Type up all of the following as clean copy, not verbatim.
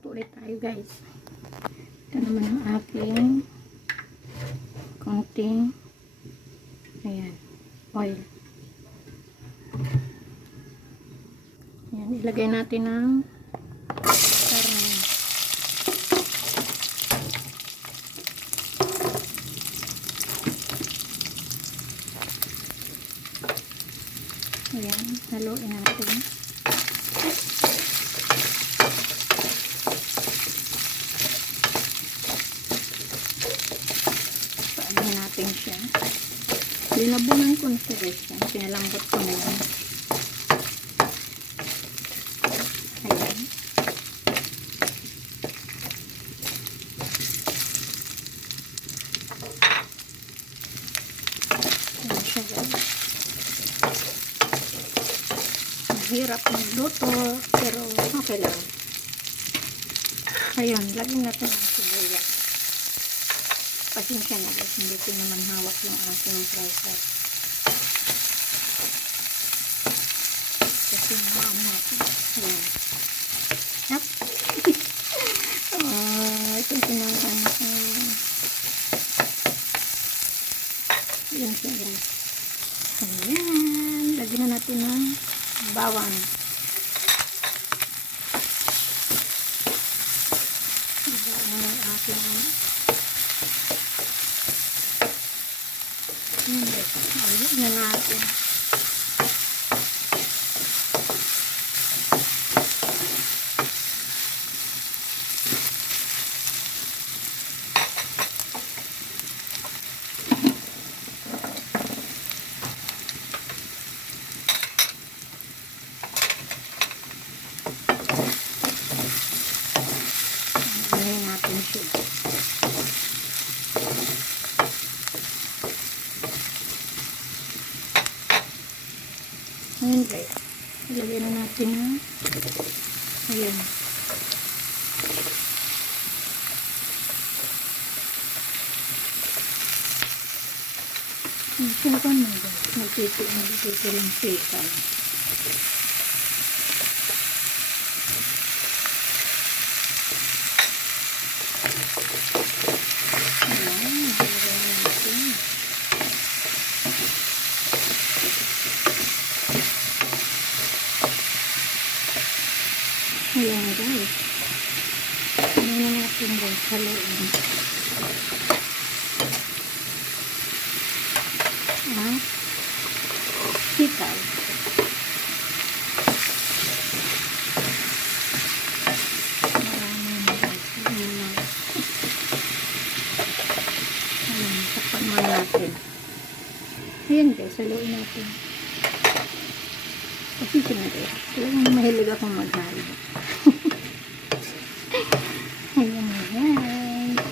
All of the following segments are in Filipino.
Magluto ulit tayo guys. Ito naman ang aking konting ayan, oil. Ayan, ilagay natin ang karne. Ayan, haluin natin. Paano natin siya. Linabunan ko na siya guys. Pinalambot ko na yan. Ayan. Ayan siya guys. Mahirap magluto pero okay lang. Ayan, lagyan natin ang sibuyas. Pasensya na guys, hindi ko naman hawak yung aking fry pan. Kasi naman natin. Ayan. Yap. Ito sinangan ko. Ayan siya guys. Ayan. Lagyan na natin ng bawang. Bawang ng aking ayan guys. Ayan na natin. Ayan natin siya. Ayan guys. Ilagyan na natin ng ayan. Ang silikon mo guys. Nagtito yung silikon. Ayan. Ilagyan na natin. Ayan guys. Ayan na natin guys. Haluin. At sitaw. Maraming guys. Ayan. Takpan mo natin. Ayan guys. Haluin natin. Kasi guys. Talagang mahilig akong maghalo. Ayan guys.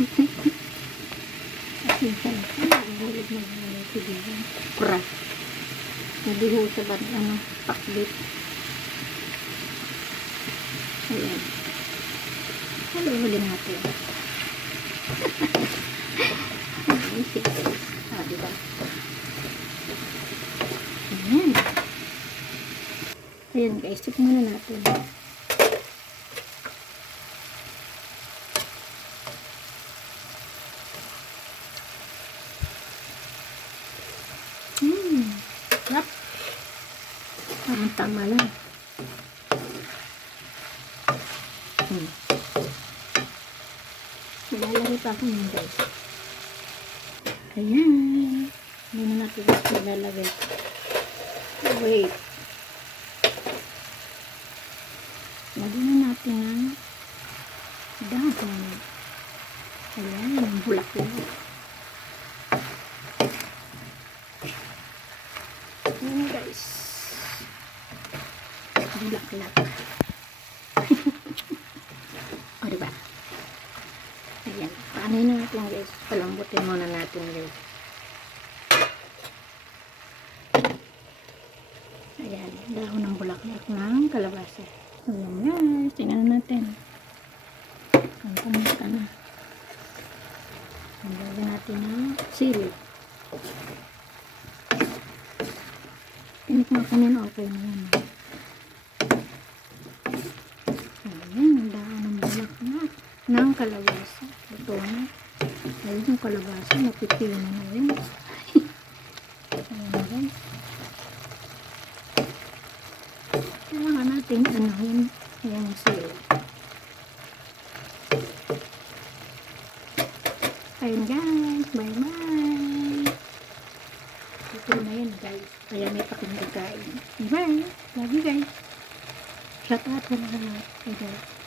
Kasi mahilig maghalo. Sige. Pura. Nadiho sa pakbit. Ayan. Haluin natin. Ayan. Sige. Diba? Ayan. Ayan guys, tikman na natin. Yap. Tama lang. Ilalagay pa ako yun guys. Ayan. Hindi na natin ilalagay. Wait. Lagyan na natin ang dahon. Ayan, ang bulak-bulak. Ayan guys. Bulak-bulak. O diba? Ayan. Paanoy na natin guys. Palambutin muna natin guys. Ayan. Dahon ng bulak-bulak ng kalabasa. Ayan guys, tingnan natin. Ang kamusta na. Lagyan natin ng sili. Tinikman ko nila, okay na yan. Ayan, ang daan ng bulak na. ng kalabasa. Ito na. Ayun yung kalabasa, napipino na rin. Ayan na guys. Kailangan natin anuhin. Ayan yung sili. Ayun guys, bye bye. Ito na yan guys. Kaya may pakinggan kain. Bye. Love you guys. Shout out sa lahat. Bye guys.